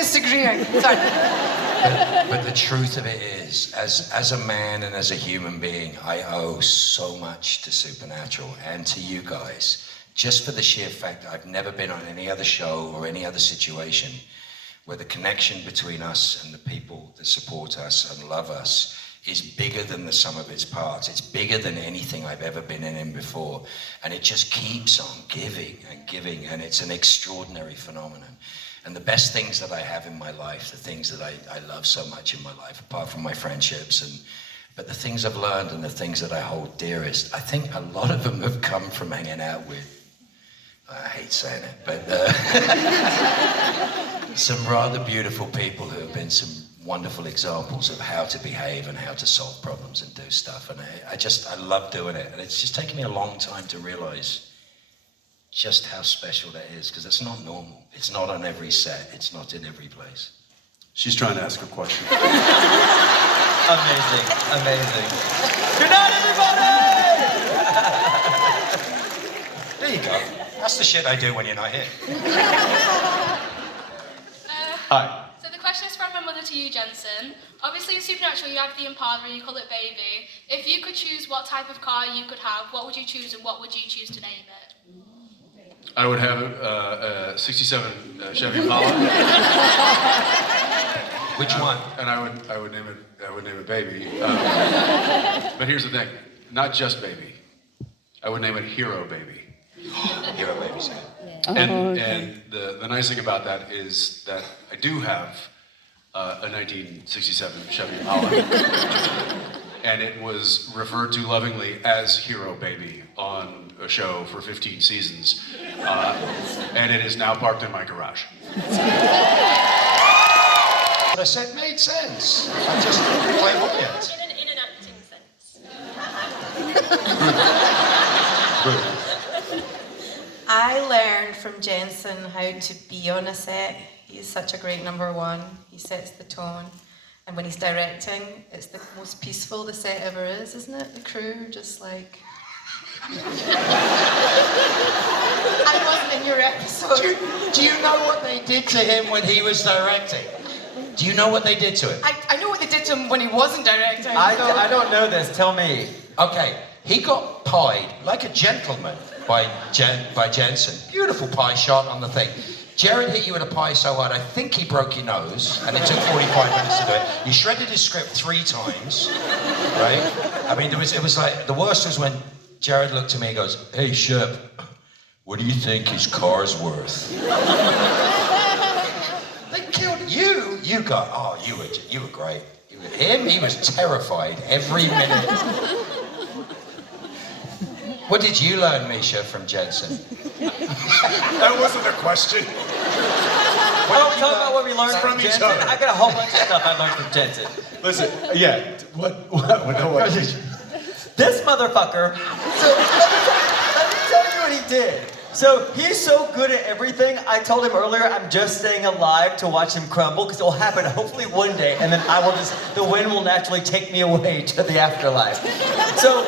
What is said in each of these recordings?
disagreeing. Sorry. But the truth of it is, as a man and as a human being, I owe so much to Supernatural and to you guys. Just for the sheer fact that I've never been on any other show or any other situation where the connection between us and the people that support us and love us is bigger than the sum of its parts. It's bigger than anything I've ever been in before. And it just keeps on giving and giving, and it's an extraordinary phenomenon. And the best things that I have in my life, the things that I love so much in my life, apart from my friendships, but the things I've learned and the things that I hold dearest, I think a lot of them have come from hanging out with, I hate saying it, but some rather beautiful people who have been some wonderful examples of how to behave and how to solve problems and do stuff. And I love doing it. And it's just taken me a long time to realize just how special that is, because it's not normal. It's not on every set. It's not in every place. She's trying to ask a question. Amazing, amazing. Good night, everybody! There you go. That's the shit I do when you're not here. Hi. So the question is from my mother to you, Jensen. Obviously in Supernatural you have the Impala and you call it Baby. If you could choose what type of car you could have, what would you choose and what would you choose to name it? I would have a 67 Chevy Impala. Which one? And I would name it Baby. But here's the thing, not just Baby. I would name it Hero Baby. Hero Baby's good. And the nice thing about that is that I do have a 1967 Chevy Impala. And it was referred to lovingly as Hero Baby on a show for 15 seasons. And it is now parked in my garage. What I said made sense. I just didn't play one yet. In an acting sense. I learned from Jensen how to be on a set. He's such a great number one. He sets the tone. And when he's directing, it's the most peaceful the set ever is, isn't it? The crew just like... And it wasn't in your episode. Do you know what they did to him when he was directing? Do you know what they did to him? I know what they did to him when he wasn't directing. I don't know this, tell me. Okay, he got pied like a gentleman by Jensen. Beautiful pie shot on the thing. Jared hit you with a pie so hard, I think he broke your nose, and it took 45 minutes to do it. He shredded his script 3 times, right? I mean, it was like, the worst was when Jared looked at me and goes, "Hey, Shep, what do you think his car's worth?" They killed you. You got, oh, you were great. Him, he was terrified every minute. What did you learn, Misha, from Jensen? That wasn't a question. Why don't we talk about what we learned from each Jensen? other. I got a whole bunch of stuff I learned from Jensen. Listen, yeah, what? This motherfucker, so let me tell you what he did. So he's so good at everything. I told him earlier I'm just staying alive to watch him crumble because it will happen hopefully one day, and then the wind will naturally take me away to the afterlife. So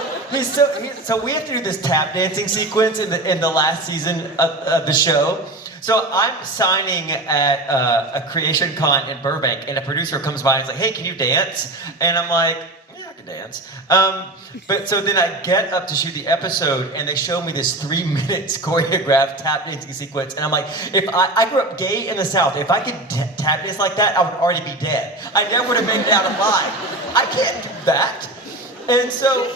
so we have to do this tap dancing sequence in the last season of the show. So I'm signing at a Creation Con in Burbank, and a producer comes by and is like, "Hey, can you dance?" And I'm like, "Yeah, I can dance." But so then I get up to shoot the episode, and they show me this 3 minutes choreographed tap dancing sequence, and I'm like, if I grew up gay in the South, if I could tap dance like that, I would already be dead. I never would have made it out alive. I can't do that. And so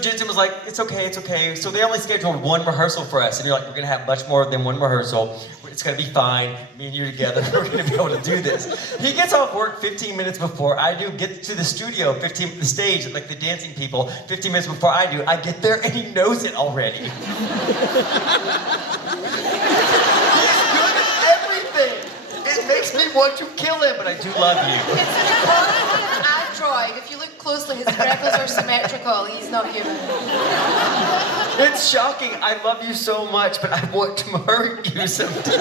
Jensen was like, it's okay. So they only scheduled 1 rehearsal for us. And you're like, we're gonna have much more than 1 rehearsal. It's gonna be fine. Me and you together, we're gonna be able to do this. He gets off work 15 minutes before I do, gets to the studio, the stage, like the dancing people, 15 minutes before I do. I get there and he knows it already. He's good at everything. It makes me want to kill him, but I do love you. Android. If you look closely, his freckles are symmetrical. He's not human. It's shocking. I love you so much, but I want to hurt you sometimes.